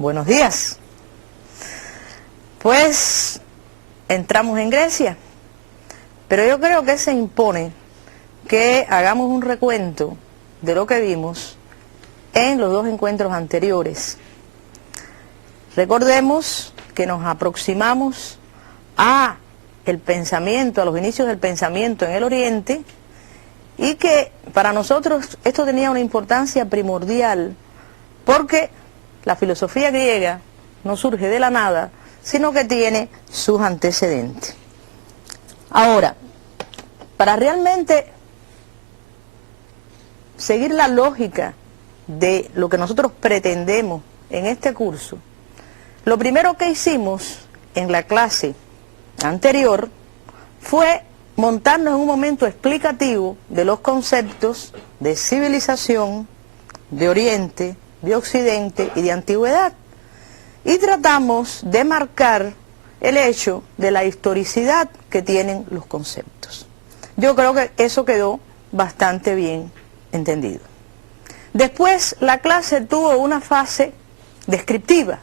Buenos días. Pues entramos en Grecia, pero yo creo que se impone que hagamos un recuento de lo que vimos en los dos encuentros anteriores. Recordemos que nos aproximamos a el pensamiento, a los inicios del pensamiento en el Oriente, y que para nosotros esto tenía una importancia primordial, porque la filosofía griega no surge de la nada, sino que tiene sus antecedentes. Ahora, para realmente seguir la lógica de lo que nosotros pretendemos en este curso, lo primero que hicimos en la clase anterior fue montarnos en un momento explicativo de los conceptos de civilización, de Oriente, de Occidente y de Antigüedad. Y tratamos de marcar el hecho de la historicidad que tienen los conceptos. Yo creo que eso quedó bastante bien entendido. Después la clase tuvo una fase descriptiva,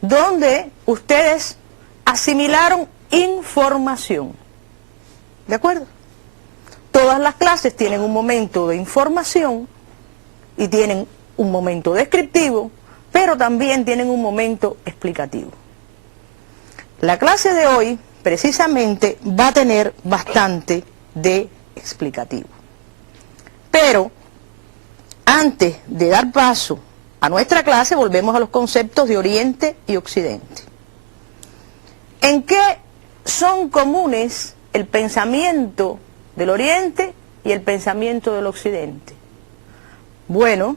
donde ustedes asimilaron información. ¿De acuerdo? Todas las clases tienen un momento de información y tienen un momento descriptivo, pero también tienen un momento explicativo. La clase de hoy, precisamente, va a tener bastante de explicativo. Pero, antes de dar paso a nuestra clase, volvemos a los conceptos de Oriente y Occidente. ¿En qué son comunes el pensamiento del Oriente y el pensamiento del Occidente? Bueno,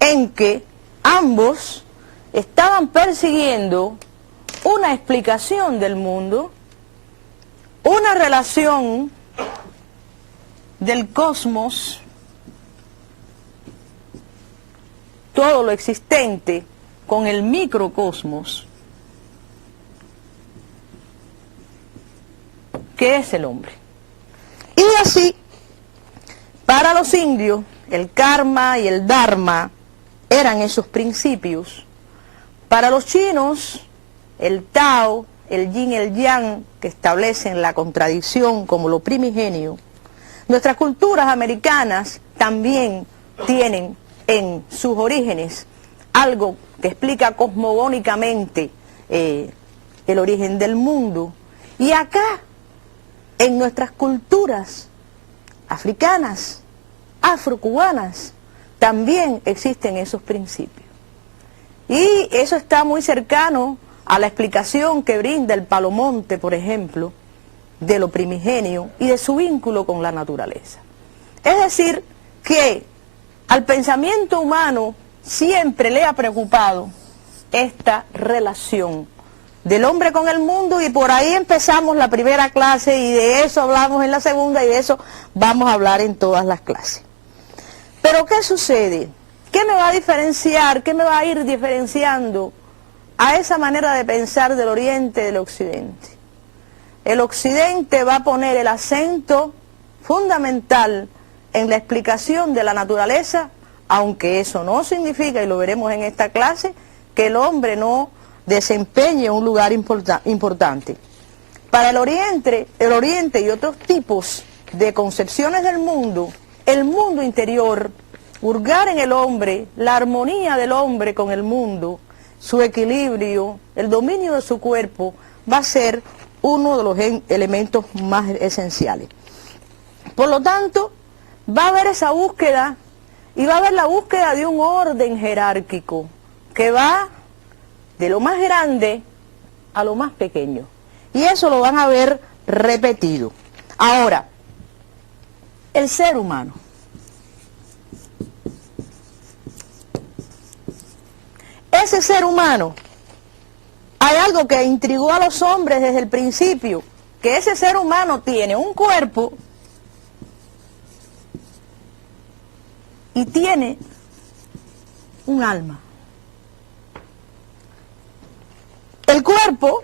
en que ambos estaban persiguiendo una explicación del mundo, una relación del cosmos, todo lo existente, con el microcosmos, que es el hombre. Y así, para los indios, el karma y el dharma eran esos principios. Para los chinos, el Tao, el yin y el yang, que establecen la contradicción como lo primigenio. Nuestras culturas americanas también tienen en sus orígenes algo que explica cosmogónicamente el origen del mundo. Y acá, en nuestras culturas africanas, afrocubanas, también existen esos principios. Y eso está muy cercano a la explicación que brinda el Palomonte, por ejemplo, de lo primigenio y de su vínculo con la naturaleza. Es decir, que al pensamiento humano siempre le ha preocupado esta relación del hombre con el mundo, y por ahí empezamos la primera clase y de eso hablamos en la segunda y de eso vamos a hablar en todas las clases. Pero ¿qué sucede? ¿Qué me va a diferenciar? ¿Qué me va a ir diferenciando a esa manera de pensar del Oriente y del Occidente? El Occidente va a poner el acento fundamental en la explicación de la naturaleza, aunque eso no significa, y lo veremos en esta clase, que el hombre no desempeñe un lugar importante. Para el Oriente y otros tipos de concepciones del mundo, el mundo interior, hurgar en el hombre, la armonía del hombre con el mundo, su equilibrio, el dominio de su cuerpo, va a ser uno de los elementos más esenciales. Por lo tanto, va a haber esa búsqueda, y va a haber la búsqueda de un orden jerárquico, que va de lo más grande a lo más pequeño. Y eso lo van a ver repetido. Ahora, el ser humano. Ese ser humano, hay algo que intrigó a los hombres desde el principio, que ese ser humano tiene un cuerpo y tiene un alma. El cuerpo,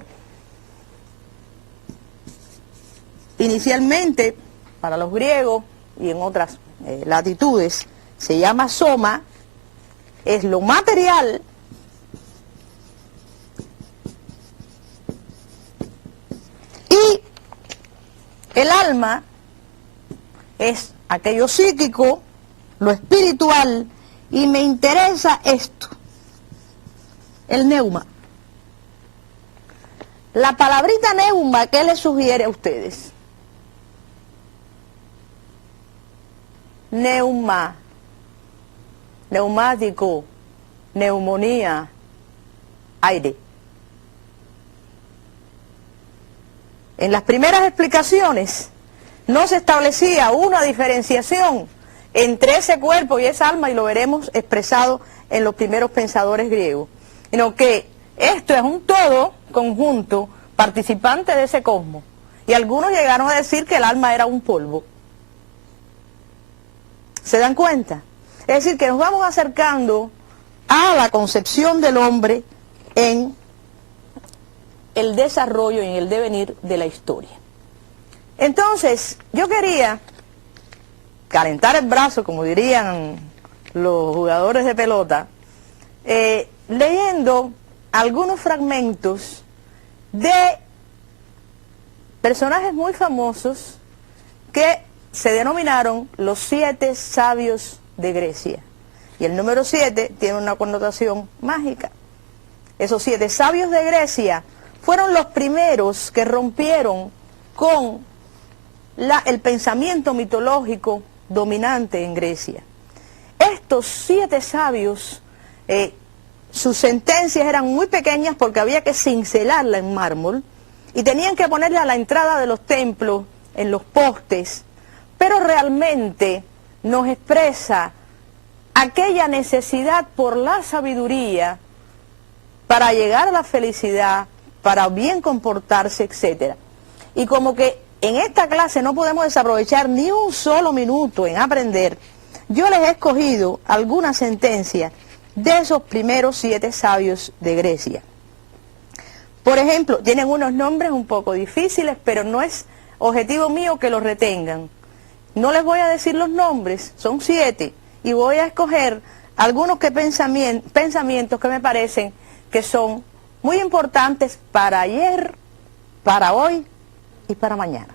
inicialmente, para los griegos y en otras latitudes, se llama soma, es lo material El alma es aquello psíquico, lo espiritual, y me interesa esto, el neuma. La palabrita neuma, ¿qué les sugiere a ustedes? Neuma, neumático, neumonía, aire. En las primeras explicaciones no se establecía una diferenciación entre ese cuerpo y esa alma, y lo veremos expresado en los primeros pensadores griegos, sino que esto es un todo conjunto participante de ese cosmos, y algunos llegaron a decir que el alma era un polvo. ¿Se dan cuenta? Es decir, que nos vamos acercando a la concepción del hombre en el desarrollo y en el devenir de la historia. Entonces, yo quería calentar el brazo, como dirían los jugadores de pelota, leyendo algunos fragmentos de personajes muy famosos que se denominaron los 7 sabios de Grecia. Y el número 7 tiene una connotación mágica. Esos 7 sabios de Grecia fueron los primeros que rompieron con el pensamiento mitológico dominante en Grecia. Estos 7 sabios, sus sentencias eran muy pequeñas porque había que cincelarla en mármol y tenían que ponerla a la entrada de los templos, en los postes, pero realmente nos expresa aquella necesidad por la sabiduría para llegar a la felicidad, para bien comportarse, etc. Y como que en esta clase no podemos desaprovechar ni un solo minuto en aprender, yo les he escogido algunas sentencias de esos primeros 7 sabios de Grecia. Por ejemplo, tienen unos nombres un poco difíciles, pero no es objetivo mío que los retengan. No les voy a decir los nombres, son 7, y voy a escoger algunos pensamientos que me parecen que son muy importantes para ayer, para hoy y para mañana.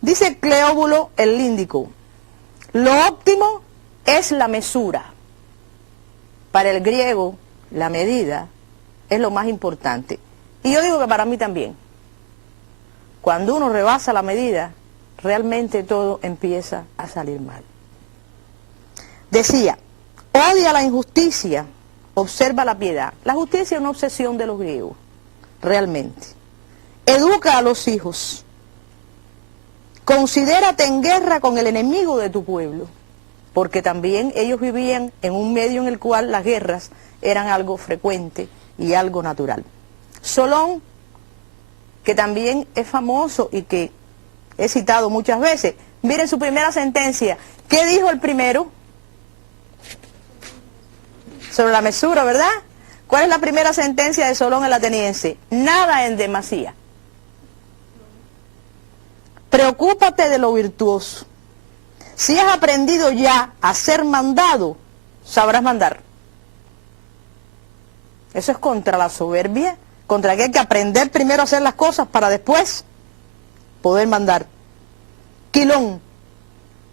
Dice Cleóbulo el Líndico: lo óptimo es la mesura. Para el griego, la medida es lo más importante. Y yo digo que para mí también. Cuando uno rebasa la medida, realmente todo empieza a salir mal. Decía: odia la injusticia, observa la piedad. La justicia es una obsesión de los griegos, realmente. Educa a los hijos. Considérate en guerra con el enemigo de tu pueblo, porque también ellos vivían en un medio en el cual las guerras eran algo frecuente y algo natural. Solón, que también es famoso y que he citado muchas veces, miren su primera sentencia. ¿Qué dijo el primero? Sobre la mesura, ¿verdad? ¿Cuál es la primera sentencia de Solón el ateniense? Nada en demasía. Preocúpate de lo virtuoso. Si has aprendido ya a ser mandado, sabrás mandar. Eso es contra la soberbia, contra que hay que aprender primero a hacer las cosas para después poder mandar. Quilón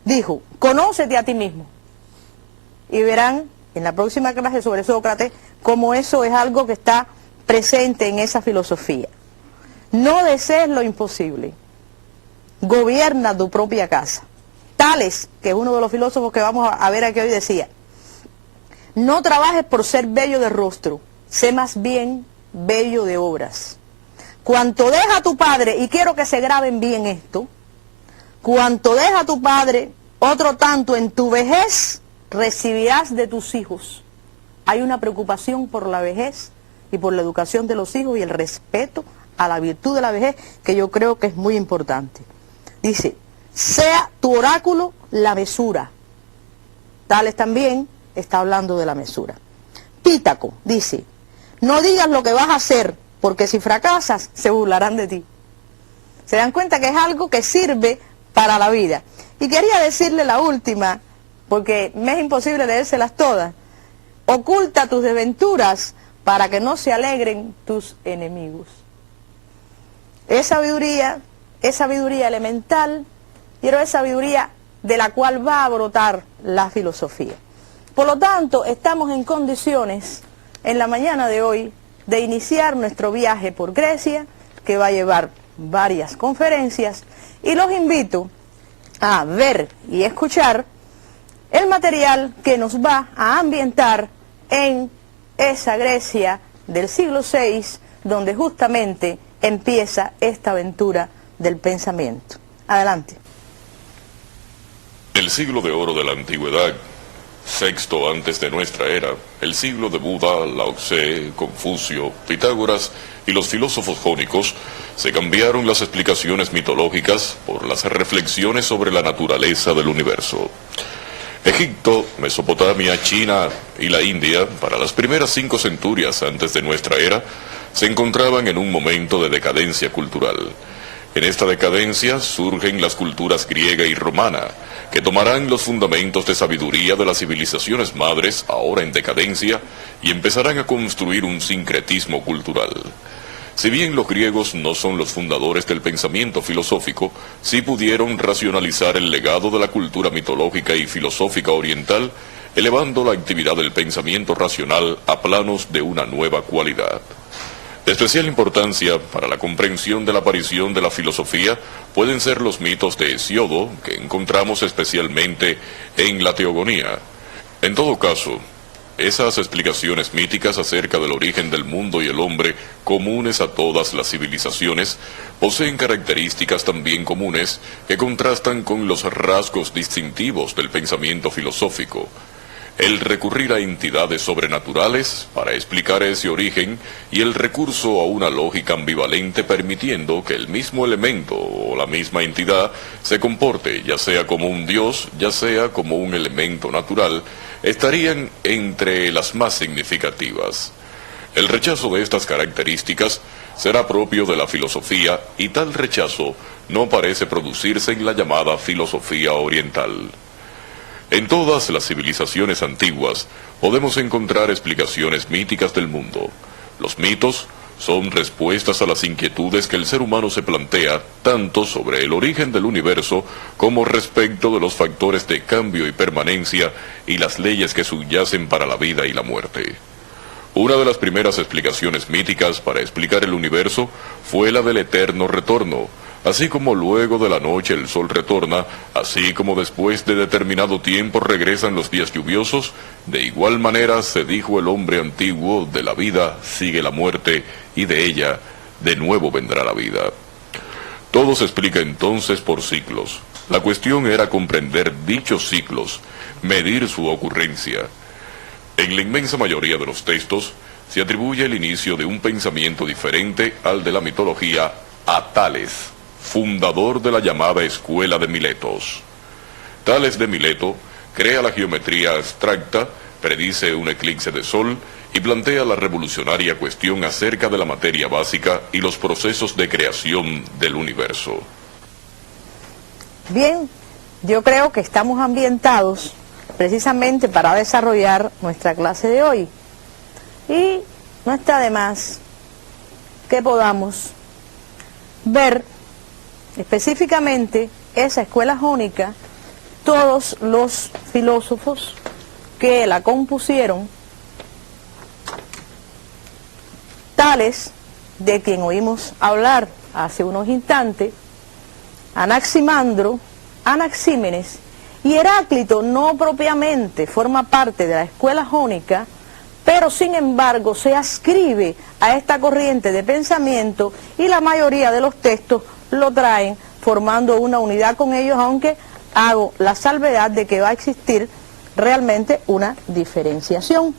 dijo: conócete a ti mismo. Y verán en la próxima clase sobre Sócrates cómo eso es algo que está presente en esa filosofía. No desees lo imposible. Gobierna tu propia casa. Tales, que es uno de los filósofos que vamos a ver aquí hoy, decía: no trabajes por ser bello de rostro, sé más bien bello de obras. Cuanto deja a tu padre, y quiero que se graben bien esto, cuanto deja a tu padre, otro tanto en tu vejez recibirás de tus hijos. Hay una preocupación por la vejez y por la educación de los hijos y el respeto a la virtud de la vejez, que yo creo que es muy importante. Dice: sea tu oráculo la mesura. Tales también está hablando de la mesura. Pítaco dice: no digas lo que vas a hacer, porque si fracasas se burlarán de ti. Se dan cuenta que es algo que sirve para la vida. Y quería decirle la última, porque me es imposible leérselas todas. Oculta tus desventuras para que no se alegren tus enemigos. Es sabiduría es sabiduría elemental, pero es sabiduría de la cual va a brotar la filosofía. Por lo tanto, estamos en condiciones, en la mañana de hoy, de iniciar nuestro viaje por Grecia, que va a llevar varias conferencias, y los invito a ver y escuchar el material que nos va a ambientar en esa Grecia del siglo VI, donde justamente empieza esta aventura del pensamiento. Adelante. El siglo de oro de la antigüedad, sexto antes de nuestra era, el siglo de Buda, Lao Tse, Confucio, Pitágoras y los filósofos jónicos, se cambiaron las explicaciones mitológicas por las reflexiones sobre la naturaleza del universo. Egipto, Mesopotamia, China y la India, para las primeras 5 centurias antes de nuestra era, se encontraban en un momento de decadencia cultural. En esta decadencia surgen las culturas griega y romana, que tomarán los fundamentos de sabiduría de las civilizaciones madres, ahora en decadencia, y empezarán a construir un sincretismo cultural. Si bien los griegos no son los fundadores del pensamiento filosófico, sí pudieron racionalizar el legado de la cultura mitológica y filosófica oriental, elevando la actividad del pensamiento racional a planos de una nueva cualidad. De especial importancia para la comprensión de la aparición de la filosofía pueden ser los mitos de Hesíodo, que encontramos especialmente en la Teogonía. En todo caso, esas explicaciones míticas acerca del origen del mundo y el hombre, comunes a todas las civilizaciones, poseen características también comunes que contrastan con los rasgos distintivos del pensamiento filosófico. El recurrir a entidades sobrenaturales para explicar ese origen y el recurso a una lógica ambivalente permitiendo que el mismo elemento o la misma entidad se comporte ya sea como un dios, ya sea como un elemento natural, estarían entre las más significativas. El rechazo de estas características será propio de la filosofía y tal rechazo no parece producirse en la llamada filosofía oriental. En todas las civilizaciones antiguas podemos encontrar explicaciones míticas del mundo. Los mitos son respuestas a las inquietudes que el ser humano se plantea tanto sobre el origen del universo como respecto de los factores de cambio y permanencia y las leyes que subyacen para la vida y la muerte. Una de las primeras explicaciones míticas para explicar el universo fue la del eterno retorno. Así como luego de la noche el sol retorna, así como después de determinado tiempo regresan los días lluviosos, de igual manera se dijo el hombre antiguo, de la vida sigue la muerte, y de ella de nuevo vendrá la vida. Todo se explica entonces por ciclos. La cuestión era comprender dichos ciclos, medir su ocurrencia. En la inmensa mayoría de los textos se atribuye el inicio de un pensamiento diferente al de la mitología a Tales, fundador de la llamada Escuela de Miletos. Tales de Mileto crea la geometría abstracta, predice un eclipse de sol y plantea la revolucionaria cuestión acerca de la materia básica y los procesos de creación del universo. Bien, yo creo que estamos ambientados precisamente para desarrollar nuestra clase de hoy. Y no está de más que podamos ver específicamente esa escuela jónica, todos los filósofos que la compusieron, Tales, de quien oímos hablar hace unos instantes, Anaximandro, Anaxímenes y Heráclito no propiamente forma parte de la escuela jónica, pero sin embargo se ascribe a esta corriente de pensamiento y la mayoría de los textos lo traen formando una unidad con ellos, aunque hago la salvedad de que va a existir realmente una diferenciación.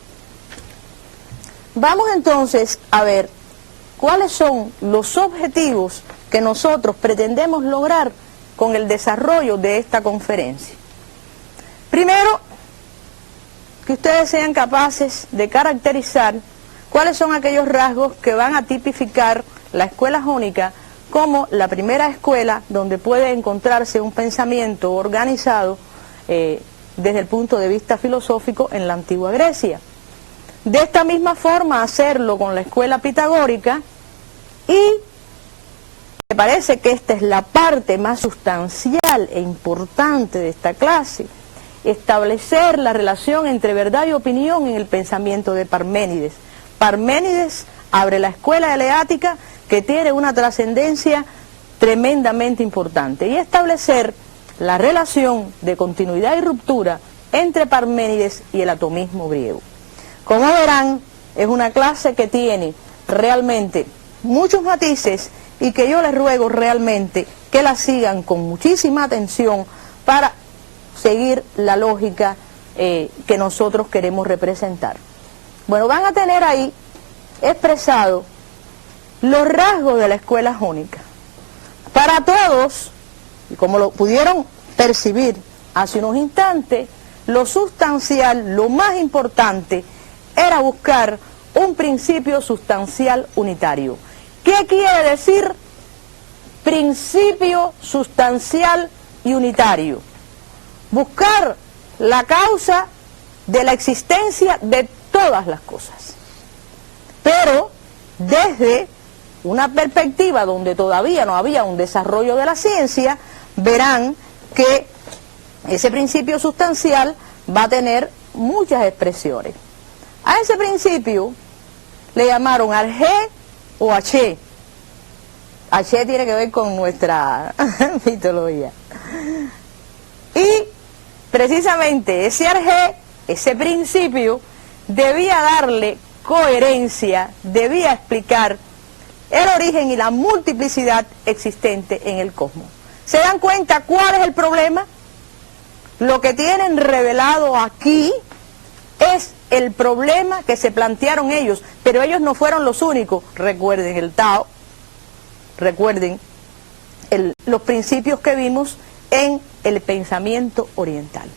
Vamos entonces a ver cuáles son los objetivos que nosotros pretendemos lograr con el desarrollo de esta conferencia. Primero, que ustedes sean capaces de caracterizar cuáles son aquellos rasgos que van a tipificar la escuela jónica como la primera escuela donde puede encontrarse un pensamiento organizado desde el punto de vista filosófico en la antigua Grecia. De esta misma forma hacerlo con la escuela pitagórica y me parece que esta es la parte más sustancial e importante de esta clase, establecer la relación entre verdad y opinión en el pensamiento de Parménides. Parménides abre la escuela eleática que tiene una trascendencia tremendamente importante, y establecer la relación de continuidad y ruptura entre Parménides y el atomismo griego. Como verán, es una clase que tiene realmente muchos matices y que yo les ruego realmente que la sigan con muchísima atención para seguir la lógica que nosotros queremos representar. Bueno, van a tener ahí expresado los rasgos de la escuela jónica. Para todos, y como lo pudieron percibir hace unos instantes, lo sustancial, lo más importante, era buscar un principio sustancial unitario. ¿Qué quiere decir principio sustancial y unitario? Buscar la causa de la existencia de todas las cosas, pero desde una perspectiva donde todavía no había un desarrollo de la ciencia. Verán que ese principio sustancial va a tener muchas expresiones. A ese principio le llamaron arjé o aché. Aché tiene que ver con nuestra mitología. Y precisamente ese arjé, ese principio, debía darle coherencia, debía explicar el origen y la multiplicidad existente en el cosmos. ¿Se dan cuenta cuál es el problema? Lo que tienen revelado aquí es el problema que se plantearon ellos, pero ellos no fueron los únicos. Recuerden el Tao, recuerden los principios que vimos en el pensamiento oriental.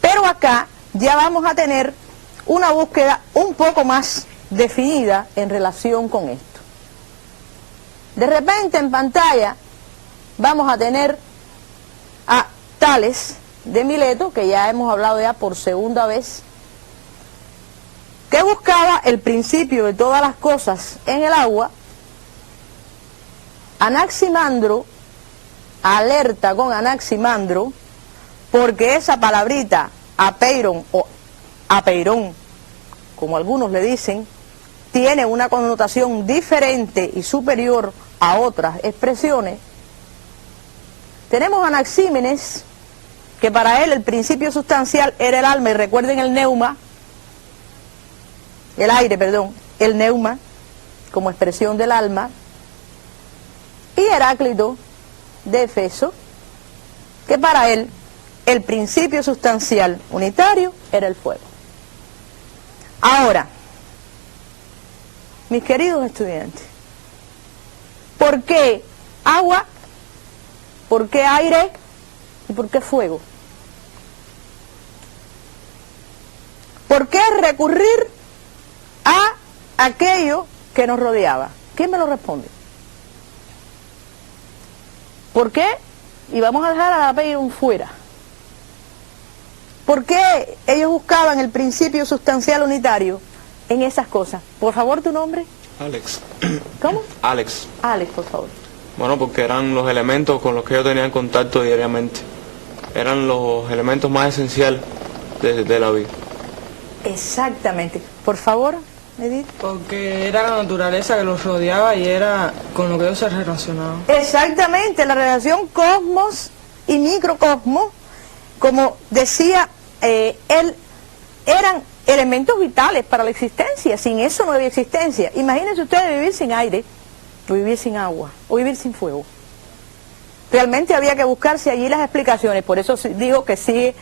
Pero acá ya vamos a tener una búsqueda un poco más definida en relación con esto. De repente en pantalla vamos a tener a Tales de Mileto, que ya hemos hablado ya por segunda vez, que buscaba el principio de todas las cosas en el agua. Anaximandro alerta con Anaximandro, porque esa palabrita apeiron o apeirón, como algunos le dicen, tiene una connotación diferente y superior a otras expresiones. Tenemos a Anaxímenes, que para él el principio sustancial era el alma, y recuerden el neuma, el aire, perdón, el neuma, como expresión del alma, y Heráclito de Éfeso, que para él el principio sustancial unitario era el fuego. Ahora, mis queridos estudiantes, ¿por qué agua? ¿Por qué aire? ¿Y por qué fuego? ¿Por qué recurrir a aquello que nos rodeaba? ¿Quién me lo responde? ¿Por qué? Y vamos a dejar a la Apeiron fuera. ¿Por qué ellos buscaban el principio sustancial unitario en esas cosas? Por favor, ¿tu nombre? Alex. ¿Cómo? Alex. Alex, por favor. Bueno, porque eran los elementos con los que yo tenía contacto diariamente. Eran los elementos más esenciales de la vida. Exactamente. Por favor, Edith. Porque era la naturaleza que los rodeaba y era con lo que ellos se relacionaban. Exactamente, la relación cosmos y microcosmos, como decía él, eran elementos vitales para la existencia. Sin eso no había existencia. Imagínense ustedes vivir sin aire, o vivir sin agua, o vivir sin fuego. Realmente había que buscarse allí las explicaciones. Por eso digo que sigue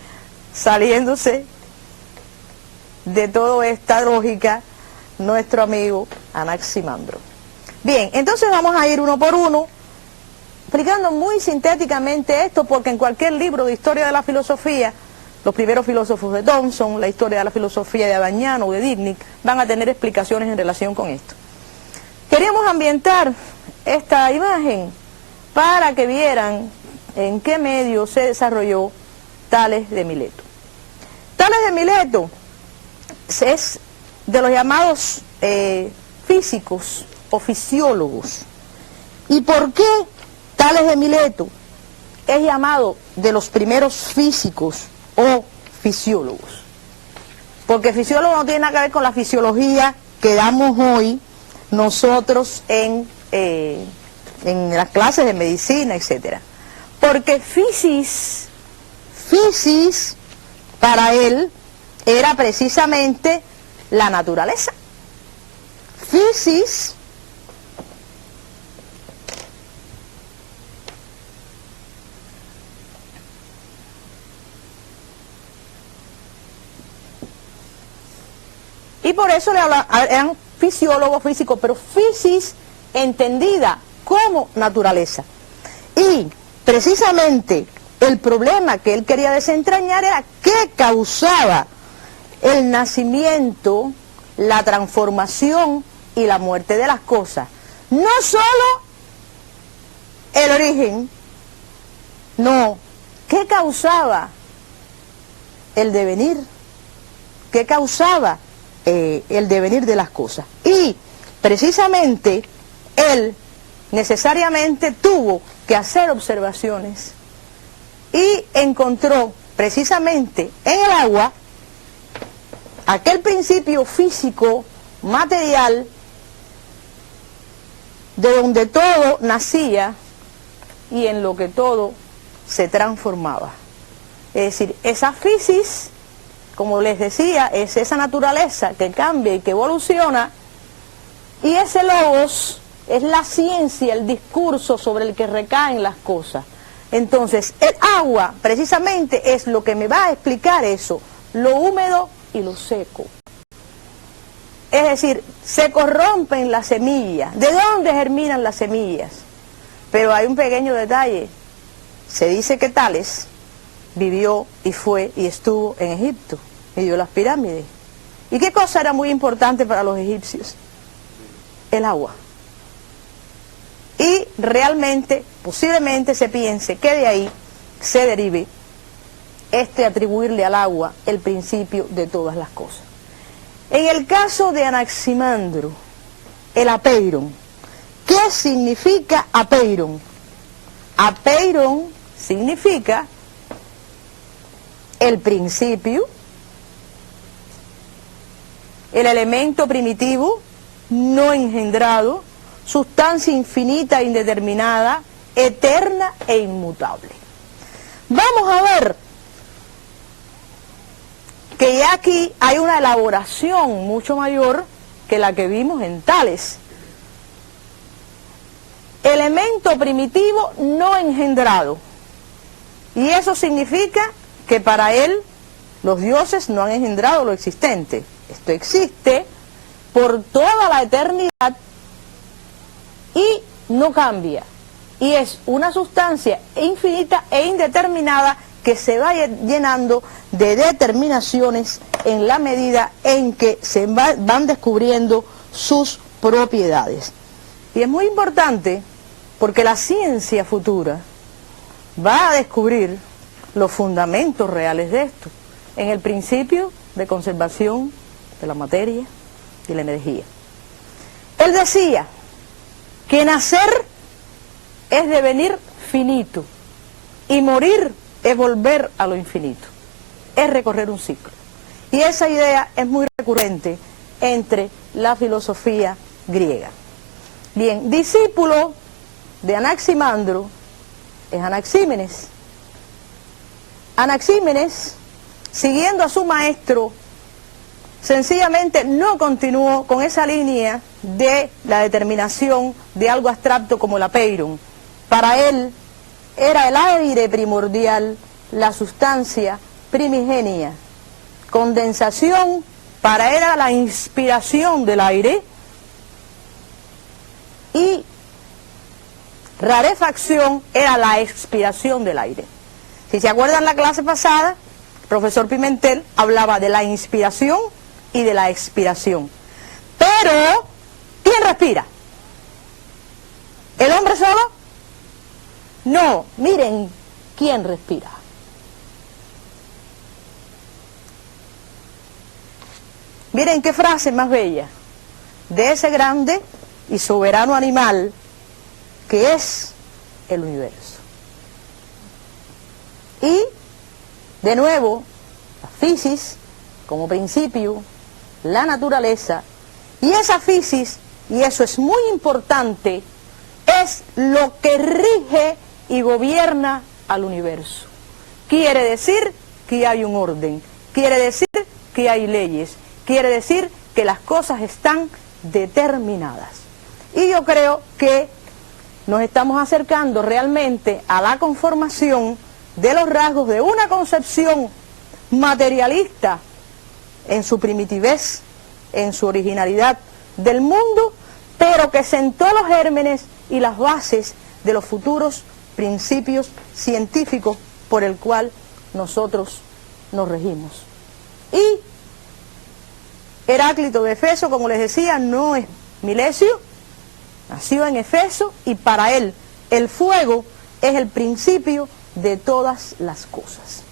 saliéndose de toda esta lógica nuestro amigo Anaximandro. Bien, entonces vamos a ir uno por uno, explicando muy sintéticamente esto, porque en cualquier libro de historia de la filosofía, los primeros filósofos de Thomson, la historia de la filosofía de Abagnano o de Dibnik, van a tener explicaciones en relación con esto. Queríamos ambientar esta imagen para que vieran en qué medio se desarrolló Tales de Mileto. Tales de Mileto es de los llamados físicos o fisiólogos. ¿Y por qué Tales de Mileto es llamado de los primeros físicos o fisiólogos, porque fisiólogo no tiene nada que ver con la fisiología que damos hoy nosotros en las clases de medicina, etcétera. Porque fisis para él era precisamente la naturaleza. Fisis y por eso eran fisiólogos físicos, pero fisis entendida como naturaleza. Y precisamente el problema que él quería desentrañar era qué causaba el nacimiento, la transformación y la muerte de las cosas. No solo el origen, no, qué causaba el devenir, qué causaba el devenir de las cosas. Y precisamente él necesariamente tuvo que hacer observaciones y encontró precisamente en el agua aquel principio físico, material, de donde todo nacía y en lo que todo se transformaba. Es decir, esa fisis, como les decía, es esa naturaleza que cambia y que evoluciona, y ese logos es la ciencia, el discurso sobre el que recaen las cosas. Entonces, el agua precisamente es lo que me va a explicar eso, lo húmedo y lo seco. Es decir, se corrompen las semillas. ¿De dónde germinan las semillas? Pero hay un pequeño detalle. Se dice que Tales vivió y fue y estuvo en Egipto y vio las pirámides. ¿Y qué cosa era muy importante para los egipcios? El agua. Y realmente, posiblemente se piense que de ahí se derive atribuirle al agua el principio de todas las cosas. En el caso de Anaximandro, el apeiron, ¿qué significa apeiron? Apeiron significa el principio, el elemento primitivo, no engendrado, sustancia infinita e indeterminada, eterna e inmutable. Vamos a ver que ya aquí hay una elaboración mucho mayor que la que vimos en Tales. Elemento primitivo no engendrado. Y eso significa que para él los dioses no han engendrado lo existente. Esto existe por toda la eternidad y no cambia. Y es una sustancia infinita e indeterminada que se va llenando de determinaciones en la medida en que se van descubriendo sus propiedades. Y es muy importante porque la ciencia futura va a descubrir los fundamentos reales de esto, en el principio de conservación de la materia y la energía. Él decía que nacer es devenir finito y morir es volver a lo infinito, es recorrer un ciclo. Y esa idea es muy recurrente entre la filosofía griega. Bien, discípulo de Anaximandro es Anaxímenes. Anaxímenes, siguiendo a su maestro, sencillamente no continuó con esa línea de la determinación de algo abstracto como el apeiron. Para él era el aire primordial, la sustancia primigenia. Condensación para él era la inspiración del aire y rarefacción era la expiración del aire. Si se acuerdan la clase pasada, el profesor Pimentel hablaba de la inspiración y de la expiración. Pero, ¿quién respira? ¿El hombre solo? No, miren quién respira. Miren qué frase más bella. De ese grande y soberano animal que es el universo. Y, de nuevo, la fisis como principio, la naturaleza, y esa fisis, y eso es muy importante, es lo que rige y gobierna al universo. Quiere decir que hay un orden, quiere decir que hay leyes, quiere decir que las cosas están determinadas. Y yo creo que nos estamos acercando realmente a la conformación de los rasgos de una concepción materialista en su primitivez, en su originalidad del mundo, pero que sentó los gérmenes y las bases de los futuros principios científicos por el cual nosotros nos regimos. Y Heráclito de Éfeso, como les decía, no es Milesio, nació en Éfeso, y para él el fuego es el principio de todas las cosas.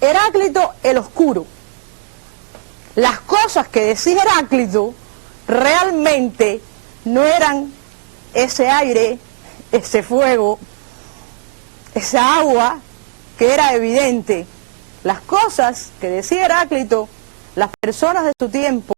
Heráclito el oscuro. Las cosas que decía Heráclito realmente no eran ese aire, ese fuego, esa agua que era evidente. Las cosas que decía Heráclito, las personas de su tiempo